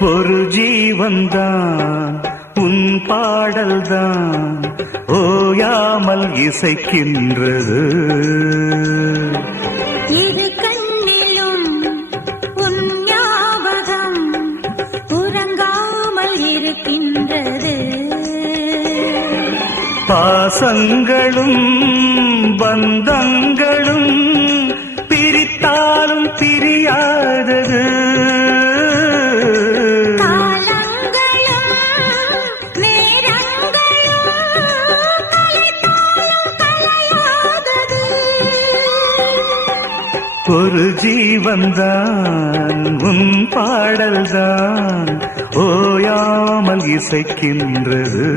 ஒரு ஜீவன்தான் உன் பாடல்தான் ஓயாமல் இசைக்கின்றது. இரு கண்ணிலும் உன் ஞாபகம் உறங்காமல் இருக்கின்றது. பாசங்களும் பந்தங்களும் பிரித்தாலும் பிரியாதது. ஒரு ஜீவன்தான் உன் பாடல்தான் ஓயாமல் இசைக்கின்றது.